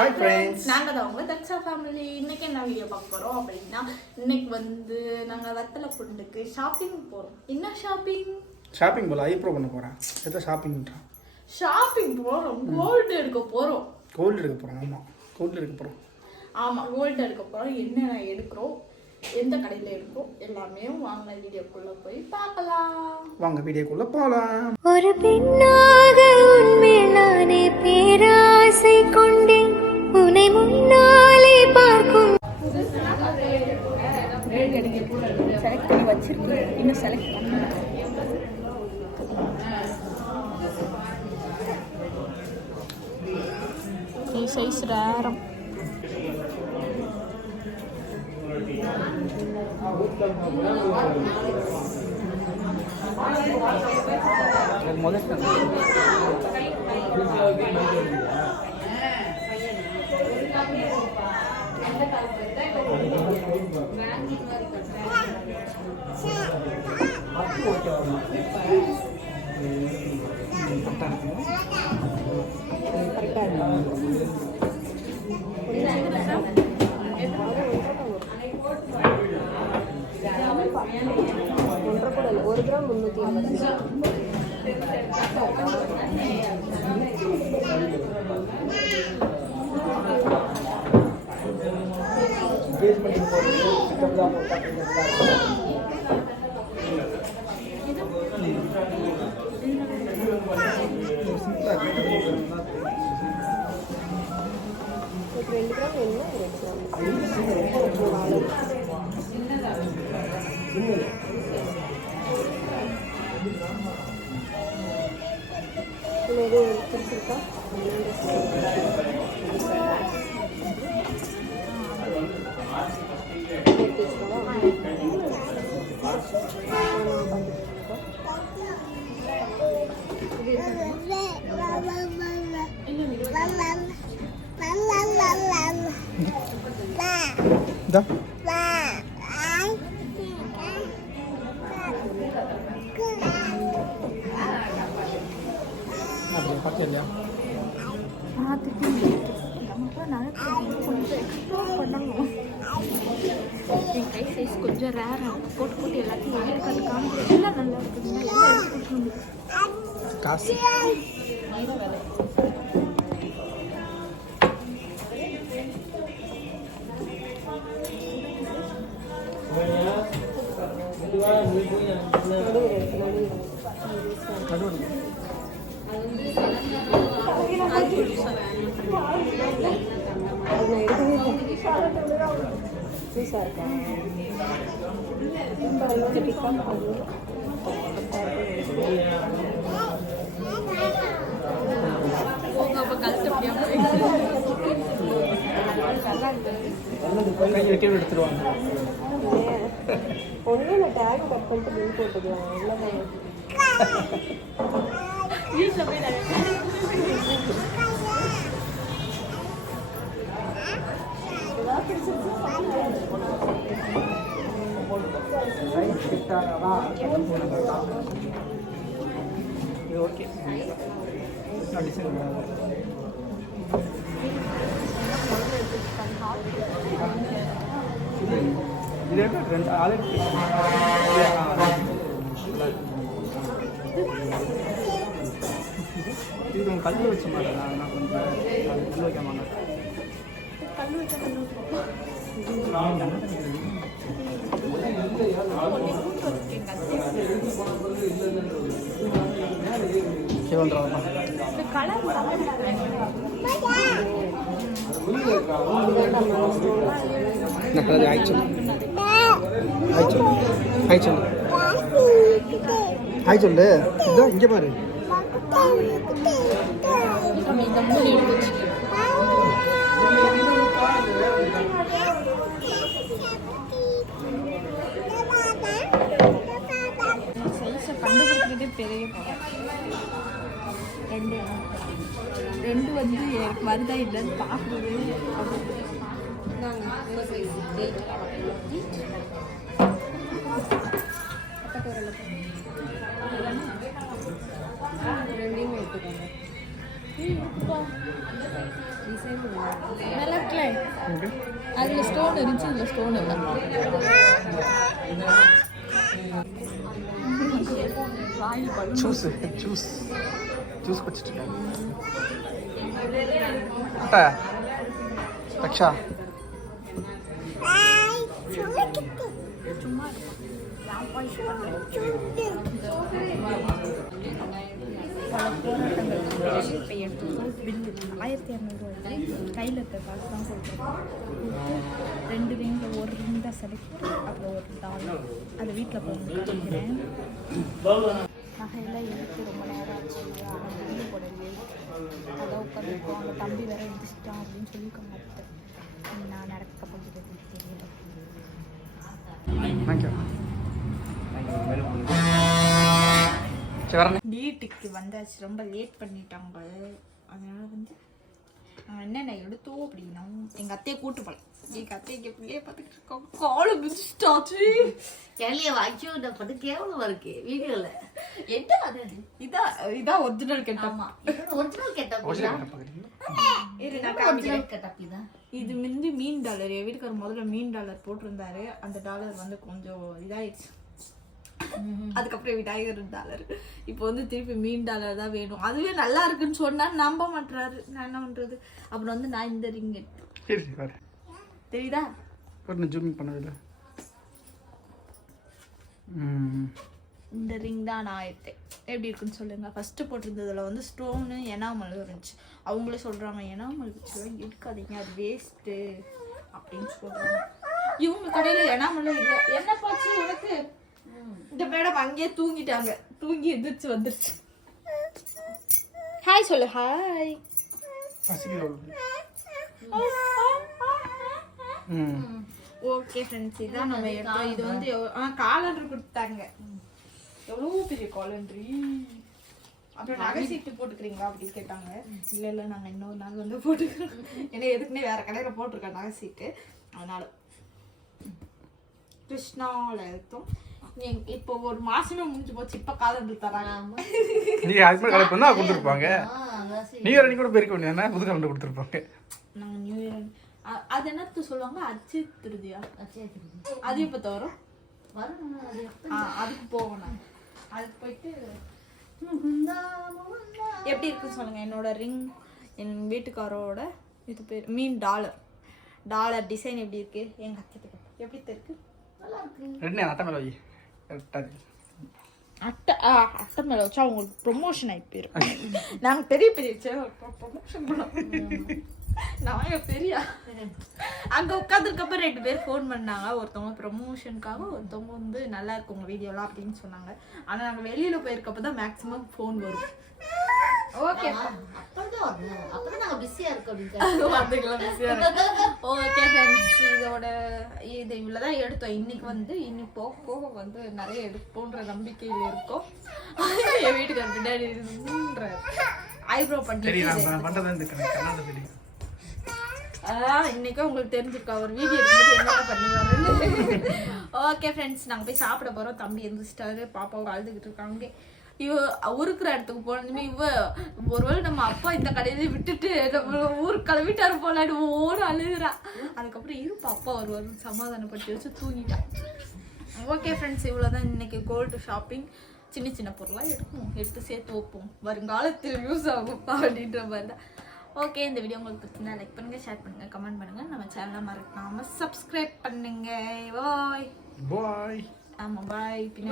Hi friends, நாங்கள் தான் உங்கள் தக்ஷா ஃபேமிலி. இன்னைக்கு என்ன வீடியோ பார்க்க போகிறோம் அப்படின்னா, இன்னைக்கு வந்து நாங்கள் வெத்தலை புண்டுக்கு ஷாப்பிங் போகிறோம். என்ன ஷாப்பிங் போல ஐப்ரோ பண்ண போகிறேன். எதை ஷாப்பிங் போகிறோம். கோல்டு எடுக்க போகிறோம். ஆமாம், கோல்டு எடுக்க போகிறோம். என்னென்ன எடுக்கிறோம், எந்த கடையில் எடுக்கிறோம் எல்லாமே வாங்க வீடியோக்குள்ளே போய் பார்க்கலாம். வாங்க வீடியோக்குள்ளே போகலாம். ஒரு பெண்ணாக உன்மேல் நானே பேராசை கொண்டேன், உன்னை முன்னாலே பார்க்கும். செலக்ட் பண்ணி வச்சிருக்கேன், இன்னும் செலக்ட் பண்ணல. சைஸ் ரேரம். ஒரு கிராம் 380. கொஞ்சம் ரேரா போட்டு போட்டு எல்லாத்தையும் வெளியே காமிச்சு எல்லாம் நல்லா இருக்குதுங்க. எல்லாம் எடுத்து காசு எடுத்துருவாங்க. ஒண்ணு நான் டேக் கட் பண்ணிட்டு பில் போட்டுக்கலாம். ஓகே இது ரெண்டு ஆளுக்கு இது கொஞ்சம் கல் வச்ச மாதிரி நான் கொஞ்சம் கல் வைக்க மாட்டேன். ஹாய் சொல்லு. இதான் இங்கே பாரு. பெரிய ரெண்டு வந்து எனக்கு வருதா இல்லைன்னு பார்க்குறது. ரெண்டையும் எடுத்துக்கோங்க. நல்லா இருக்குல்ல அதில் ஸ்டோன் இருந்துச்சு இதில் ஸ்டோன் இல்லை ஜூஸ் ஜூஸ் ஜூஸ் குடிச்சிட்டு இருக்காங்க ரக்ஷா சும்மா இப்போ எடுத்து பில்லு 1200 கையில் இருக்க காசு தான் கொடுத்துருக்கோம் 2 ரிங்கில் ஒரு ரிங் தான் செலக்ட் அப்புறம் ஒரு டாலர் அதை வீட்டில் போய் காமிக்கிறேன் நகையெல்லாம் எடுத்து ரொம்ப நேரம் ஆச்சு ஆனால் பில்லு போடவே அதான் உட்காந்துருக்கோம் அந்த தம்பி வேற எடுத்துட்டான் அப்படின்னு சொல்லி மாட்டேன் நான் நடக்க போகிறது தெரியல வீட்டுக்கு வந்தாச்சு ரொம்ப லேட் பண்ணிட்டாங்க அதனால வந்து என்னென்ன எடுத்தோம் அப்படின்னா எங்கள் அத்தையை கூட்டு போல எங்கள் அத்தைக்கு பிள்ளைய பார்த்துக்கிட்டு இருக்கோம் காலு மிதிச்சிட்டாச்சு கேளிய வாக்கி பட்டு கேவலமா இருக்கு வீடியோல என்ன அது இதான் ஒரிஜினல் கெட்டம்மா ஒரிஜினல் கெட்டப் இது வந்து மீன் டாலர் என் வீட்டுக்காரர் முதல்ல மீன் டாலர் போட்டிருந்தாரு அந்த டாலர் வந்து கொஞ்சம் இதாயிடுச்சு அதுக்கப்புறம் விநாயகர் டாலர் இப்போ வந்து திருப்பி மீன் டாலர் தான் வேணும் அதுவே நல்லா இருக்குன்னு சொன்னா நம்ப மாட்டாரு நான் என்ன பண்றது அப்புறம் வந்து நான் இந்த ரிங் எடுத்தேன் தெரியுதா ஜூமிங் பண்ணதில்லை இந்த ரிங் தான் நான் எடுத்தேன் எப்படி இருக்குன்னு சொல்லுங்க ஃபர்ஸ்ட் போட்டிருந்ததுல வந்து ஸ்டோனு எனாமல் இருந்துச்சு அவங்களே சொல்றாங்க எனாமல் வச்சுலாம் எடுக்காதீங்க அது வேஸ்ட்டு அப்படின்னு சொல்றாங்க இவங்க கடையில எனாமலே இல்லை என்ன பாச்சு உனக்கு இந்த மேடம் அங்கேயே தூங்கிட்டாங்க தூங்கி எந்திரிச்சு வந்துருச்சு ஹாய் சொல்லு ஹாய் ஓகே ஃப்ரெண்ட்ஸ் இதான் நம்ம எடுத்தோம் இது வந்து காலண்டர் கொடுத்தாங்க எவ்வளோ பெரிய காலண்டரி அப்புறம் நகை சீட்டு போட்டுக்கிறீங்களா அப்படின்னு கேட்டாங்க இல்லை நாங்கள் இன்னொரு நாள் வந்து போட்டுக்கிறோம் ஏன்னா எதுக்குன்னே வேற கடையில் போட்டிருக்கோம் நகை சீட்டு அதனால கிருஷ்ணாவில் எடுத்தோம் இப்போ ஒரு மாசமே முடிஞ்சு போச்சு இப்ப காலண்டர் தராங்க நீங்க அதுக்கு மேல கலெக்ட் பண்ணா கொடுத்துருப்பாங்க நியூ இயர் அன்னைக்கு கூட போயிருக்க வேண்டியதானே புது காலண்டர் கொடுத்துருப்பாங்க நாங்க நியூ இயர் அது என்னத்து சொல்லுவாங்க அட்சய திருதியா அது எப்ப தவறும் அதுக்கு போகணும் அதுக்கு போயிட்டு எப்படி இருக்குன்னு சொல்லுங்க என்னோட ரிங் என் வீட்டுக்காரோட இது பேர் மீன் டாலர் டிசைன் எப்படி இருக்கு எங்க அச்சத்துக்கு எப்படி இருக்கு ரெண்டு அட்டை மேல வை அட்டை மேல வச்சா அவங்களுக்கு ப்ரொமோஷன் ஆகி போயிடும் நாங்க பெரிய ப்ரொமோஷன் பண்ணோம் நான் பெரிய அங்க உட்காந்துருக்கப்ப 2 பேர் ஃபோன் பண்ணாங்க ஒருத்தவங்க ப்ரொமோஷனுக்காக ஒருத்தவங்க வந்து நல்லா இருக்கும் உங்க வீடியோலாம் அப்படின்னு சொன்னாங்க ஆனா நாங்க வெளியில போயிருக்கப்பதான் மேக்ஸிமம் ஃபோன் வரும் ஓகே அப்பதான் நாங்க பிஸியா இருக்கோம் ஓகே ஃப்ரெண்ட்ஸ் இதோட இது இவ்வளவுதான் எடுத்தோம் இன்னைக்கு வந்து இனி போக போக வந்து நிறைய எடுப்போன்ற நம்பிக்கையில இருக்கோம் என் வீட்டுக்கு பின்னாடி ஐப்ரோ பண்ணி இன்னைக்கு உங்களுக்கு தெரிஞ்சிருக்கா ஒரு வீடியோ எடுக்கும்போது என்ன பண்ணுவாருன்னு ஓகே ஃப்ரெண்ட்ஸ் நாங்கள் போய் சாப்பிட போகிறோம் தம்பி எழுந்திரிச்சிட்டாரு பாப்பாவை அழுதுகிட்டு இருக்காங்க இவ உருக்குற இடத்துக்கு போனதுமே ஒருவேளை நம்ம அப்பா இந்த கடையில விட்டுட்டு நம்ம ஊருக்கு கிளம்பிட்டாரு போலான்னு ஓட அழுகுறா அதுக்கப்புறம் இருப்பா அப்பா வருவாரு சமாதானப்பட்டு வச்சு தூங்கிட்டான் ஓகே ஃப்ரெண்ட்ஸ் இவ்வளோதான் இன்னைக்கு கோல்டு ஷாப்பிங் சின்ன சின்ன பொருளாக எடுத்து சேர்த்து வைப்போம் வருங்காலத்தில் யூஸ் ஆகும் அப்படின்ற மாதிரி தான் ஓகே இந்த வீடியோ உங்களுக்கு பிடிச்சிருந்தா லைக் பண்ணுங்க ஷேர் பண்ணுங்க கமெண்ட் பண்ணுங்க நம்ம சேனலை மறக்காம சப்ஸ்கிரைப் பண்ணுங்க பாய் பாய் ஆமா பாய் பின்னாடி